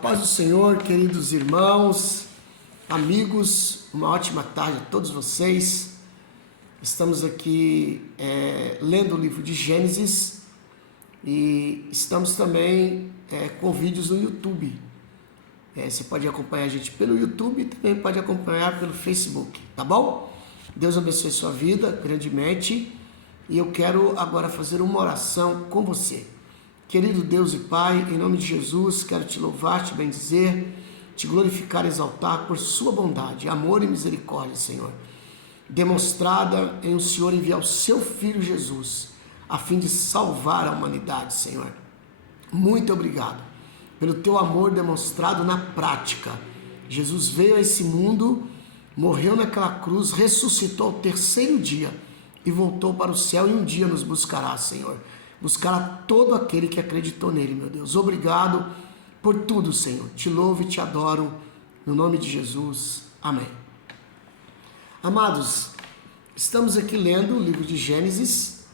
paz do Senhor, queridos irmãos, amigos, uma ótima tarde a todos vocês. Estamos aqui lendo o livro de Gênesis e estamos também com vídeos no YouTube. Você pode acompanhar a gente pelo YouTube e também pode acompanhar pelo Facebook, tá bom? Deus abençoe sua vida grandemente e eu quero agora fazer uma oração com você. Querido Deus e Pai, em nome de Jesus, quero te louvar, te bendizer, te glorificar e exaltar por sua bondade, amor e misericórdia, Senhor, demonstrada em o Senhor enviar o seu Filho Jesus, a fim de salvar a humanidade, Senhor. Muito obrigado pelo teu amor demonstrado na prática. Jesus veio a esse mundo, morreu naquela cruz, ressuscitou ao terceiro dia e voltou para o céu e um dia nos buscará, Senhor. Buscará todo aquele que acreditou nele, meu Deus. Obrigado por tudo, Senhor. Te louvo e te adoro, no nome de Jesus. Amém. Amados, estamos aqui lendo o livro de Gênesis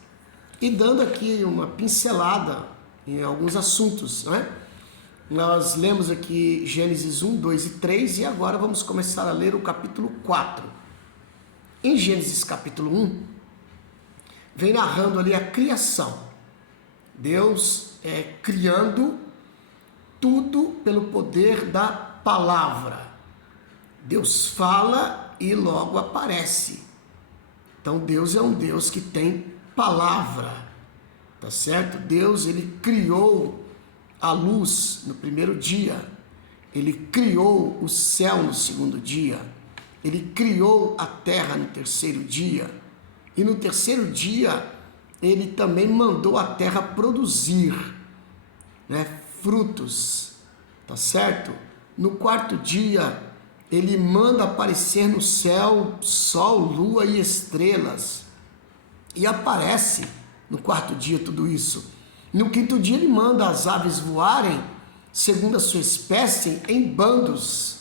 e dando aqui uma pincelada em alguns assuntos, né? Nós lemos aqui Gênesis 1, 2 e 3 e agora vamos começar a ler o capítulo 4. Em Gênesis capítulo 1, vem narrando ali a criação. Deus criando tudo pelo poder da palavra. Deus fala e logo aparece. Então Deus é um Deus que tem palavra, tá certo? Deus, ele criou a luz no primeiro dia. Ele criou o céu no segundo dia. Ele criou a terra no terceiro dia. E no terceiro dia, ele também mandou a terra produzir, né, frutos, tá certo? No quarto dia, ele manda aparecer no céu sol, lua e estrelas. E aparece no quarto dia tudo isso. No quinto dia, ele manda as aves voarem, segundo a sua espécie, em bandos.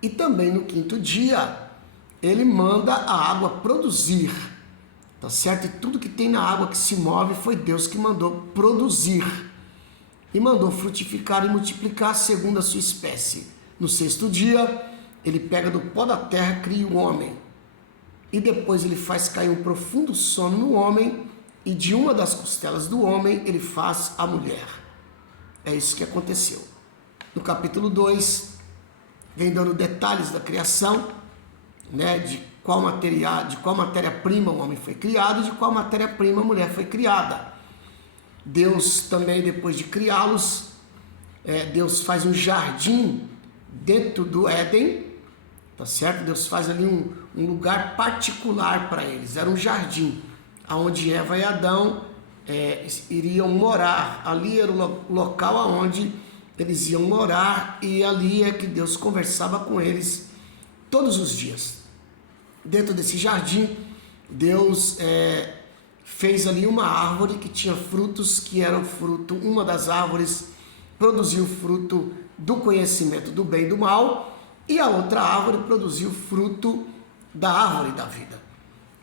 E também no quinto dia, ele manda a água produzir. Tá certo? E tudo que tem na água que se move foi Deus que mandou produzir. E mandou frutificar e multiplicar segundo a sua espécie. No sexto dia, ele pega do pó da terra, cria o homem. E depois ele faz cair um profundo sono no homem. E de uma das costelas do homem, ele faz a mulher. É isso que aconteceu. No capítulo 2, vem dando detalhes da criação, né, de qual matéria-prima o homem foi criado e de qual matéria-prima a mulher foi criada. Deus também, depois de criá-los, Deus faz um jardim dentro do Éden, tá certo? Deus faz ali um lugar particular para eles, era um jardim, onde Eva e Adão iriam morar. Ali era o local onde eles iam morar e ali é que Deus conversava com eles todos os dias. Dentro desse jardim, Deus fez ali uma árvore que tinha frutos, que era o fruto, uma das árvores produziu fruto do conhecimento do bem e do mal, e a outra árvore produziu fruto da árvore da vida.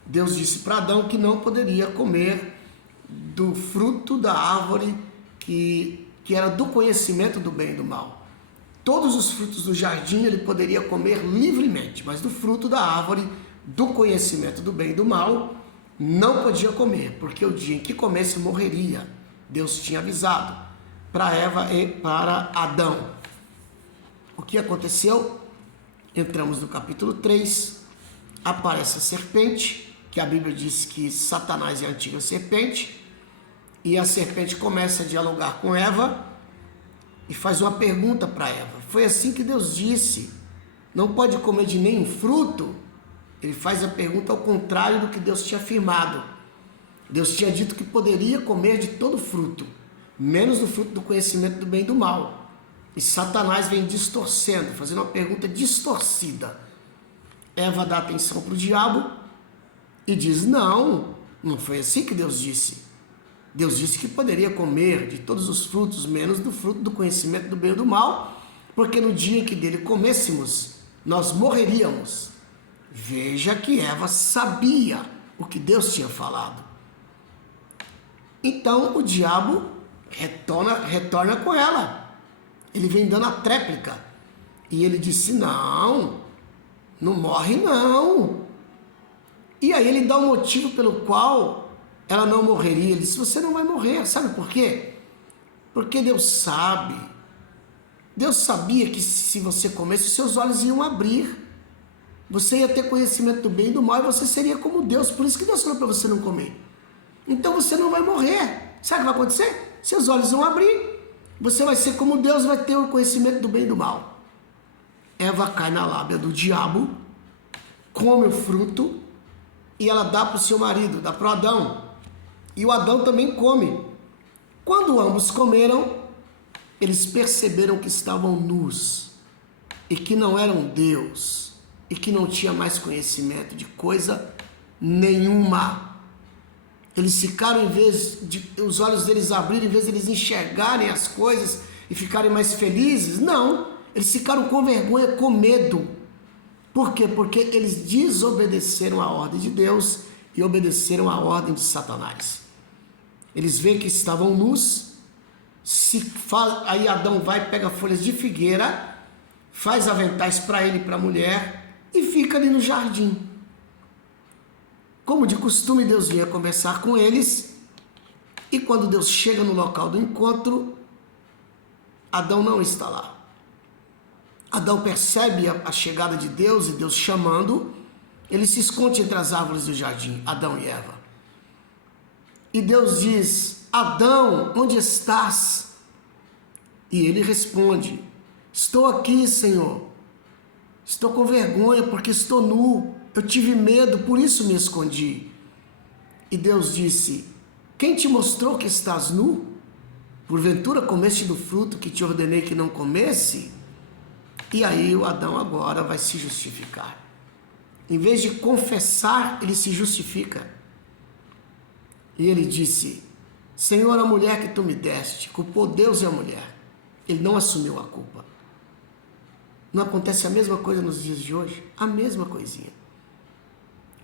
Deus disse para Adão que não poderia comer do fruto da árvore que era do conhecimento do bem e do mal. Todos os frutos do jardim ele poderia comer livremente, mas do fruto da árvore do conhecimento do bem e do mal, não podia comer, porque o dia em que comesse morreria. Deus tinha avisado para Eva e para Adão. O que aconteceu? Entramos no capítulo 3, aparece a serpente, que a Bíblia diz que Satanás é a antiga serpente, e a serpente começa a dialogar com Eva e faz uma pergunta para Eva. Foi assim que Deus disse, não pode comer de nenhum fruto? Ele faz a pergunta ao contrário do que Deus tinha afirmado. Deus tinha dito que poderia comer de todo fruto, menos do fruto do conhecimento do bem e do mal. E Satanás vem distorcendo, fazendo uma pergunta distorcida. Eva dá atenção para o diabo e diz, não foi assim que Deus disse. Deus disse que poderia comer de todos os frutos, menos do fruto do conhecimento do bem e do mal, porque no dia em que dele comêssemos, nós morreríamos. Veja que Eva sabia o que Deus tinha falado. Então o diabo retorna com ela. Ele vem dando a tréplica. E ele disse, não morre não. E aí ele dá um motivo pelo qual ela não morreria. Ele disse, você não vai morrer. Sabe por quê? Porque Deus sabe. Deus sabia que se você comesse, os seus olhos iam abrir. Você ia ter conhecimento do bem e do mal e você seria como Deus. Por isso que Deus falou para você não comer. Então você não vai morrer. Sabe o que vai acontecer? Seus olhos vão abrir. Você vai ser como Deus, vai ter o conhecimento do bem e do mal. Eva cai na lábia do diabo, come o fruto e ela dá para o seu marido, dá para o Adão. E o Adão também come. Quando ambos comeram, eles perceberam que estavam nus e que não eram Deus e que não tinha mais conhecimento de coisa nenhuma. Eles ficaram, em vez de os olhos deles abrirem, em vez de eles enxergarem as coisas e ficarem mais felizes, não. Eles ficaram com vergonha, com medo. Por quê? Porque eles desobedeceram a ordem de Deus e obedeceram a ordem de Satanás. Eles veem que estavam nus, aí Adão vai, pega folhas de figueira, faz aventais para ele e para a mulher e fica ali no jardim. Como de costume, Deus vinha conversar com eles, e quando Deus chega no local do encontro, Adão não está lá. Adão percebe a chegada de Deus e Deus chamando, ele se esconde entre as árvores do jardim, Adão e Eva. E Deus diz, Adão, onde estás? E ele responde, estou aqui, Senhor. Estou com vergonha porque estou nu. Eu tive medo, por isso me escondi. E Deus disse, quem te mostrou que estás nu? Porventura comeste do fruto que te ordenei que não comesse? E aí o Adão agora vai se justificar. Em vez de confessar, ele se justifica. E ele disse, Senhor, a mulher que tu me deste, culpou Deus e a mulher. Ele não assumiu a culpa. Não acontece a mesma coisa nos dias de hoje? A mesma coisinha.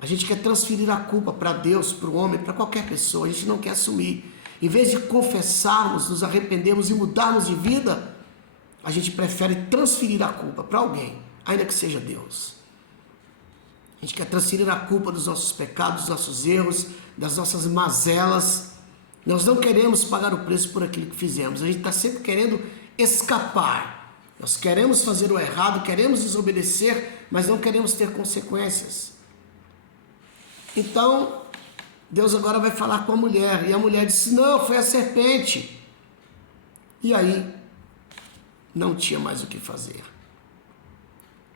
A gente quer transferir a culpa para Deus, para o homem, para qualquer pessoa. A gente não quer assumir. Em vez de confessarmos, nos arrependermos e mudarmos de vida, a gente prefere transferir a culpa para alguém, ainda que seja Deus. A gente quer transferir a culpa dos nossos pecados, dos nossos erros, das nossas mazelas. Nós não queremos pagar o preço por aquilo que fizemos. A gente está sempre querendo escapar. Nós queremos fazer o errado, queremos desobedecer, mas não queremos ter consequências. Então, Deus agora vai falar com a mulher. E a mulher disse, não, foi a serpente. E aí, não tinha mais o que fazer.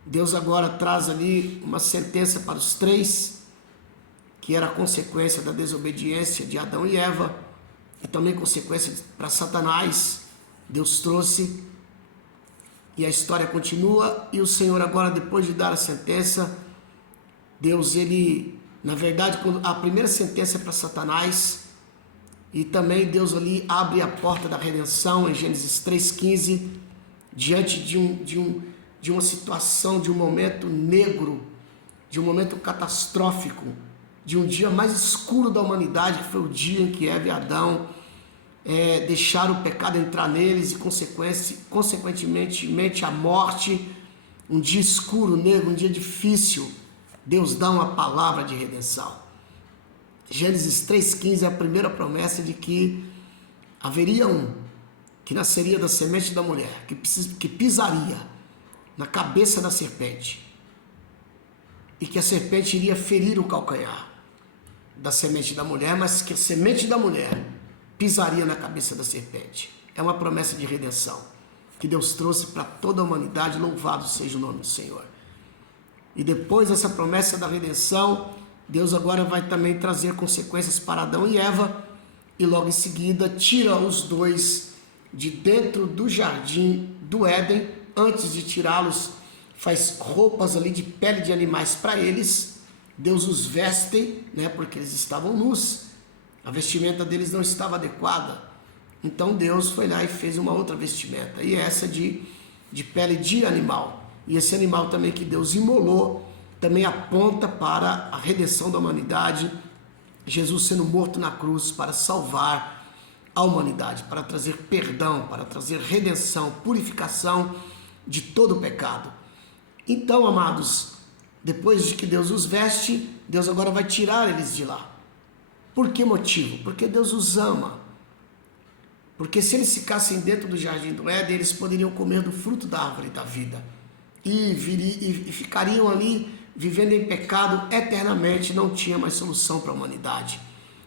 Deus agora traz ali uma sentença para os três, que era a consequência da desobediência de Adão e Eva, e também consequência para Satanás. Deus trouxe, e a história continua, e o Senhor agora, depois de dar a sentença, Deus, ele, na verdade, a primeira sentença é para Satanás, e também Deus ali abre a porta da redenção, em Gênesis 3,15, diante de uma situação, de um momento negro, de um momento catastrófico, de um dia mais escuro da humanidade, que foi o dia em que Eva e Adão deixaram o pecado entrar neles e consequentemente a morte. Um dia escuro, negro, um dia difícil. Deus dá uma palavra de redenção. Gênesis 3,15 é a primeira promessa de que haveria um que nasceria da semente da mulher, que pisaria na cabeça da serpente, e que a serpente iria ferir o calcanhar da semente da mulher, mas que a semente da mulher pisaria na cabeça da serpente. É uma promessa de redenção que Deus trouxe para toda a humanidade. Louvado seja o nome do Senhor. E depois dessa promessa da redenção, Deus agora vai também trazer consequências para Adão e Eva, e logo em seguida tira os dois de dentro do jardim do Éden. Antes de tirá-los, faz roupas ali de pele de animais para eles. Deus os veste, porque eles estavam nus. A vestimenta deles não estava adequada. Então Deus foi lá e fez uma outra vestimenta, e essa de pele de animal. E esse animal também que Deus imolou, também aponta para a redenção da humanidade, Jesus sendo morto na cruz para salvar à humanidade, para trazer perdão, para trazer redenção, purificação de todo o pecado. Então, amados, depois de que Deus os veste, Deus agora vai tirar eles de lá. Por que motivo? Porque Deus os ama. Porque se eles ficassem dentro do jardim do Éden, eles poderiam comer do fruto da árvore da vida. E ficariam ali vivendo em pecado eternamente, não tinha mais solução para a humanidade.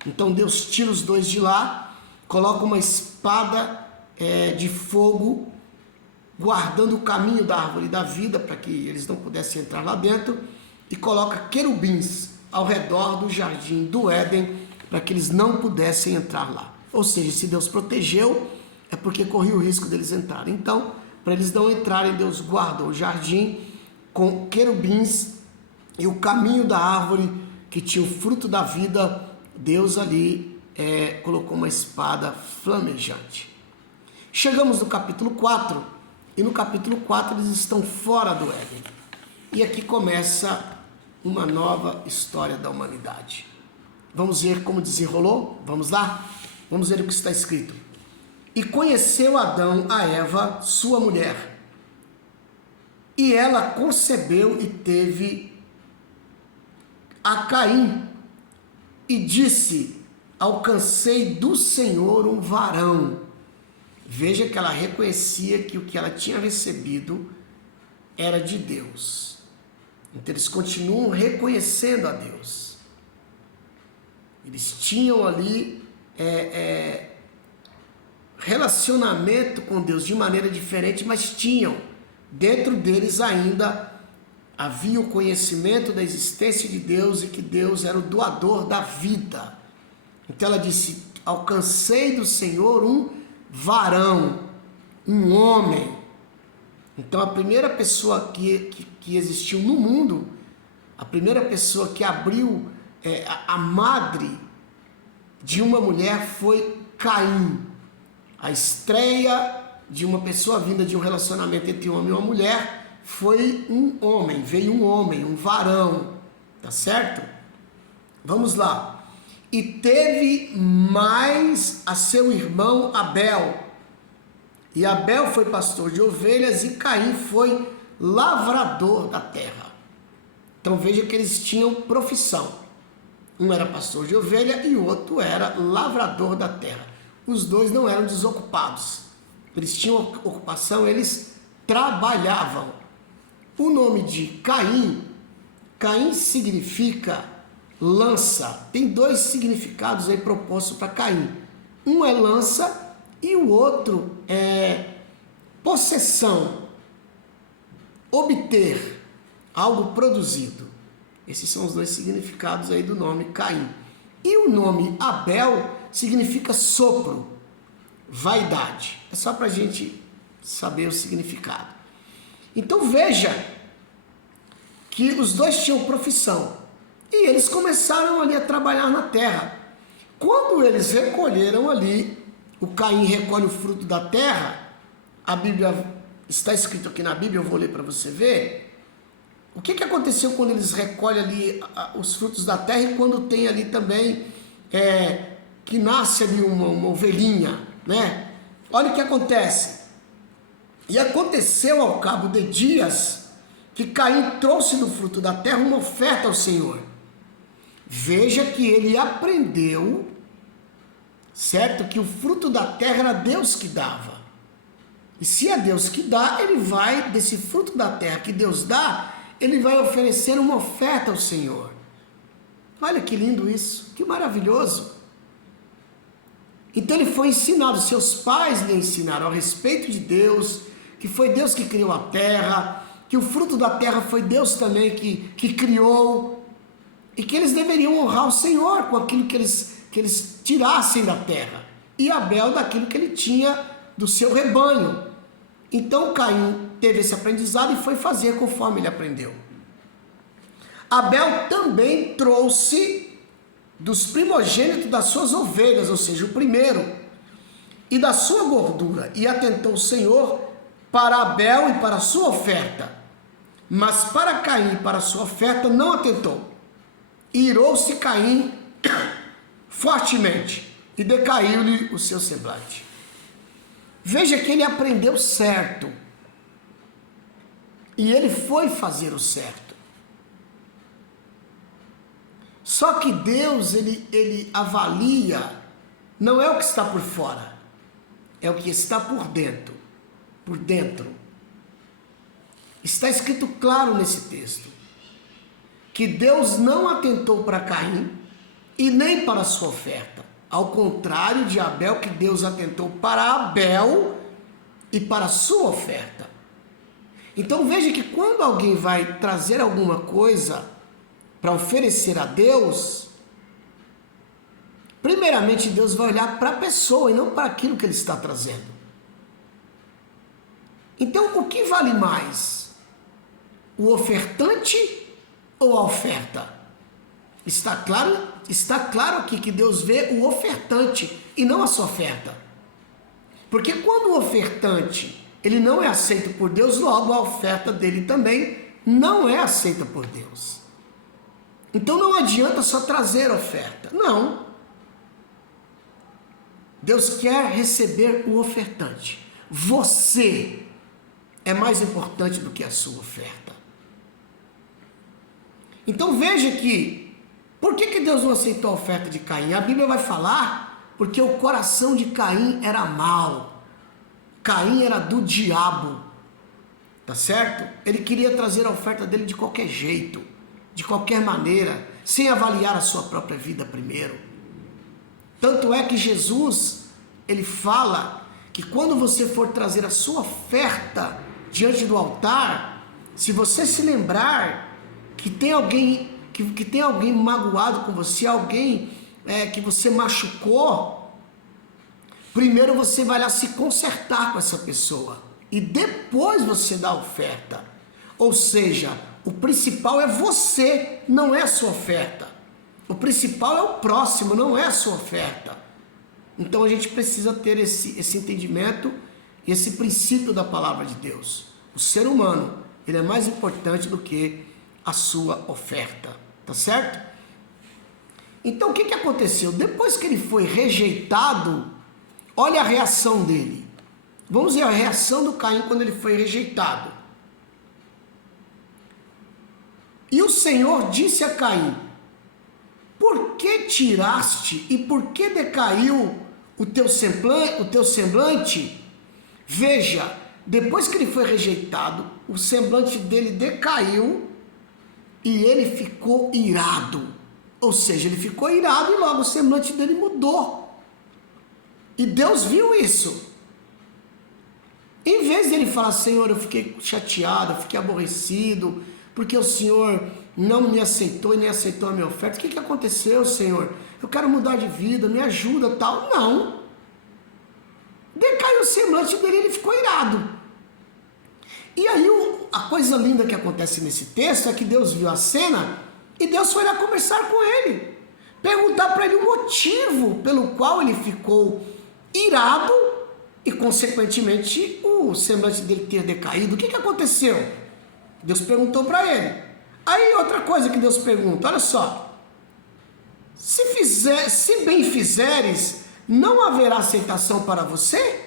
Então Deus tira os dois de lá, coloca uma espada de fogo, guardando o caminho da árvore da vida, para que eles não pudessem entrar lá dentro, e coloca querubins ao redor do jardim do Éden, para que eles não pudessem entrar lá. Ou seja, se Deus protegeu, é porque corria o risco deles entrarem. Então, para eles não entrarem, Deus guarda o jardim com querubins e o caminho da árvore que tinha o fruto da vida. Deus ali colocou uma espada flamejante. Chegamos no capítulo 4, e no capítulo 4 eles estão fora do Éden. E aqui começa uma nova história da humanidade. Vamos ver como desenrolou? Vamos lá? Vamos ver o que está escrito. E conheceu Adão a Eva, sua mulher, e ela concebeu e teve a Caim, e disse: alcancei do Senhor um varão. Veja que ela reconhecia que o que ela tinha recebido era de Deus. Então eles continuam reconhecendo a Deus. Eles tinham ali relacionamento com Deus de maneira diferente, mas tinham dentro deles ainda havia o conhecimento da existência de Deus e que Deus era o doador da vida. Então ela disse: alcancei do Senhor um varão, um homem. Então a primeira pessoa que existiu no mundo, a primeira pessoa que abriu a madre de uma mulher foi Caim. A estreia de uma pessoa vinda de um relacionamento entre um homem e uma mulher foi um homem, veio um homem, um varão, tá certo? Vamos lá. E teve mais a seu irmão Abel. E Abel foi pastor de ovelhas e Caim foi lavrador da terra. Então veja que eles tinham profissão. Um era pastor de ovelha e o outro era lavrador da terra. Os dois não eram desocupados. Eles tinham ocupação, eles trabalhavam. O nome de Caim, Caim significa lança. Tem dois significados aí propostos para Caim. Um é lança e o outro é possessão, obter, algo produzido. Esses são os dois significados aí do nome Caim. E o nome Abel significa sopro, vaidade. É só para a gente saber o significado. Então veja que os dois tinham profissão e eles começaram ali a trabalhar na terra. Quando eles recolheram ali, o Caim recolhe o fruto da terra, a Bíblia está escrito aqui na Bíblia, eu vou ler para você ver. O que aconteceu quando eles recolhem ali os frutos da terra e quando tem ali também que nasce ali uma ovelhinha, né? Olha o que acontece. E aconteceu ao cabo de dias que Caim trouxe do fruto da terra uma oferta ao Senhor. Veja que ele aprendeu, certo? Que o fruto da terra era Deus que dava. E se é Deus que dá, ele vai, desse fruto da terra que Deus dá, ele vai oferecer uma oferta ao Senhor. Olha que lindo isso, que maravilhoso. Então ele foi ensinado, seus pais lhe ensinaram a respeito de Deus, que foi Deus que criou a terra, que o fruto da terra foi Deus também que criou, e que eles deveriam honrar o Senhor com aquilo que eles tirassem da terra, e Abel daquilo que ele tinha do seu rebanho. Então Caim teve esse aprendizado e foi fazer conforme ele aprendeu. Abel também trouxe dos primogênitos das suas ovelhas, ou seja, o primeiro, e da sua gordura, e atentou o Senhor para Abel e para a sua oferta, mas para Caim e para a sua oferta não atentou. E irou-se Caim fortemente, e decaiu-lhe o seu semblante. Veja que ele aprendeu certo. E ele foi fazer o certo. Só que Deus, ele avalia, não é o que está por fora, é o que está por dentro. Por dentro. Está escrito claro nesse texto, que Deus não atentou para Caim e nem para a sua oferta. Ao contrário de Abel, que Deus atentou para Abel e para a sua oferta. Então veja que quando alguém vai trazer alguma coisa para oferecer a Deus, primeiramente Deus vai olhar para a pessoa e não para aquilo que ele está trazendo. Então o que vale mais? O ofertante ou a oferta? Está claro aqui que Deus vê o ofertante e não a sua oferta. Porque quando o ofertante ele não é aceito por Deus, logo a oferta dele também não é aceita por Deus. Então não adianta só trazer oferta. Não. Deus quer receber o ofertante. Você é mais importante do que a sua oferta. Então veja que, por que Deus não aceitou a oferta de Caim? A Bíblia vai falar porque o coração de Caim era mau. Caim era do diabo, tá certo? Ele queria trazer a oferta dele de qualquer jeito, de qualquer maneira, sem avaliar a sua própria vida primeiro. Tanto é que Jesus, ele fala que quando você for trazer a sua oferta diante do altar, se você se lembrar que tem alguém que tem alguém magoado com você, alguém que você machucou, primeiro você vai lá se consertar com essa pessoa e depois você dá a oferta. Ou seja, o principal é você, não é a sua oferta. O principal é o próximo, não é a sua oferta. Então a gente precisa ter esse entendimento e esse princípio da palavra de Deus. O ser humano, ele é mais importante do que a sua oferta, tá certo? Então o que aconteceu? Depois que ele foi rejeitado, olha a reação dele. Vamos ver a reação do Caim quando ele foi rejeitado. E o Senhor disse a Caim: por que tiraste e por que decaiu o teu semblante? Veja, depois que ele foi rejeitado, o semblante dele decaiu e ele ficou irado. Ou seja, ele ficou irado e logo o semblante dele mudou. E Deus viu isso. Em vez de ele falar: Senhor, eu fiquei chateado, eu fiquei aborrecido, porque o Senhor não me aceitou e nem aceitou a minha oferta. O que aconteceu, Senhor? Eu quero mudar de vida, me ajuda, tal. Não. Decaiu o semblante dele e ele ficou irado. E aí a coisa linda que acontece nesse texto é que Deus viu a cena e Deus foi lá conversar com ele. Perguntar para ele o motivo pelo qual ele ficou irado e, consequentemente, o semblante dele ter decaído. O que aconteceu? Deus perguntou para ele. Aí outra coisa que Deus pergunta, olha só: se bem fizeres, não haverá aceitação para você?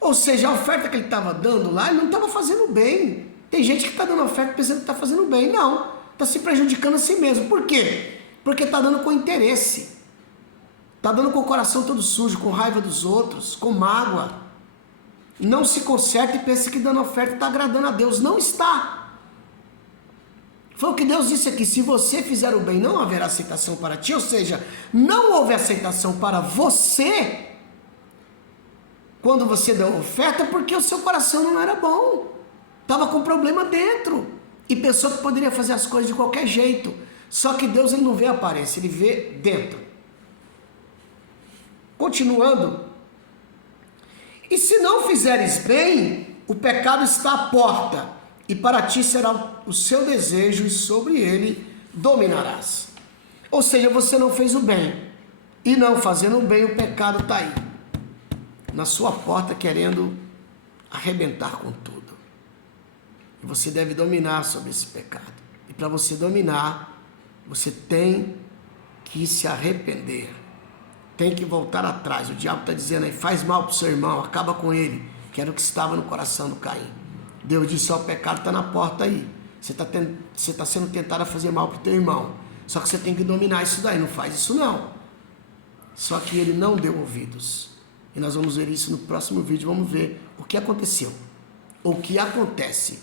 Ou seja, a oferta que ele estava dando lá, ele não estava fazendo bem. Tem gente que está dando oferta pensando que está fazendo bem. Não, está se prejudicando a si mesmo. Por quê? Porque está dando com interesse. Está dando com o coração todo sujo, com raiva dos outros, com mágoa. Não se conserta e pensa que dando oferta está agradando a Deus. Não está. Foi o que Deus disse aqui: se você fizer o bem, não haverá aceitação para ti. Ou seja, não houve aceitação para você quando você deu oferta, porque o seu coração não era bom. Estava com problema dentro. E pensou que poderia fazer as coisas de qualquer jeito. Só que Deus, ele não vê a aparência, ele vê dentro. Continuando. E se não fizeres bem, o pecado está à porta, e para ti será o seu desejo, e sobre ele dominarás. Ou seja, você não fez o bem, e não fazendo o bem, o pecado está aí, na sua porta, querendo arrebentar com tudo. E você deve dominar sobre esse pecado. E para você dominar, você tem que se arrepender. tem que voltar atrás. O diabo está dizendo aí, faz mal para o seu irmão, acaba com ele, que era o que estava no coração do Caim. Deus disse, o pecado está na porta aí. Você está sendo tentado a fazer mal para o teu irmão. Só que você tem que dominar isso daí, não faz isso não. Só que ele não deu ouvidos. E nós vamos ver isso no próximo vídeo, vamos ver o que aconteceu. Ou o que acontece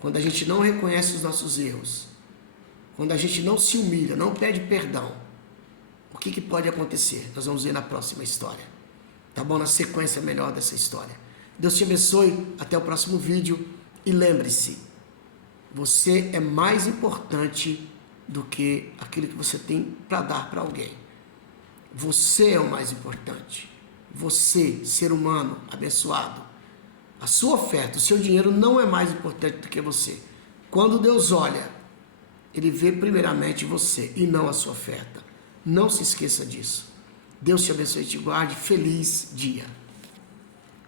quando a gente não reconhece os nossos erros. Quando a gente não se humilha, não pede perdão. O que pode acontecer? Nós vamos ver na próxima história. Tá bom? Na sequência melhor dessa história. Deus te abençoe. Até o próximo vídeo. E lembre-se, você é mais importante do que aquilo que você tem para dar para alguém. Você é o mais importante. Você, ser humano abençoado. A sua oferta, o seu dinheiro não é mais importante do que você. Quando Deus olha, Ele vê primeiramente você e não a sua oferta. Não se esqueça disso. Deus te abençoe e te guarde. Feliz dia.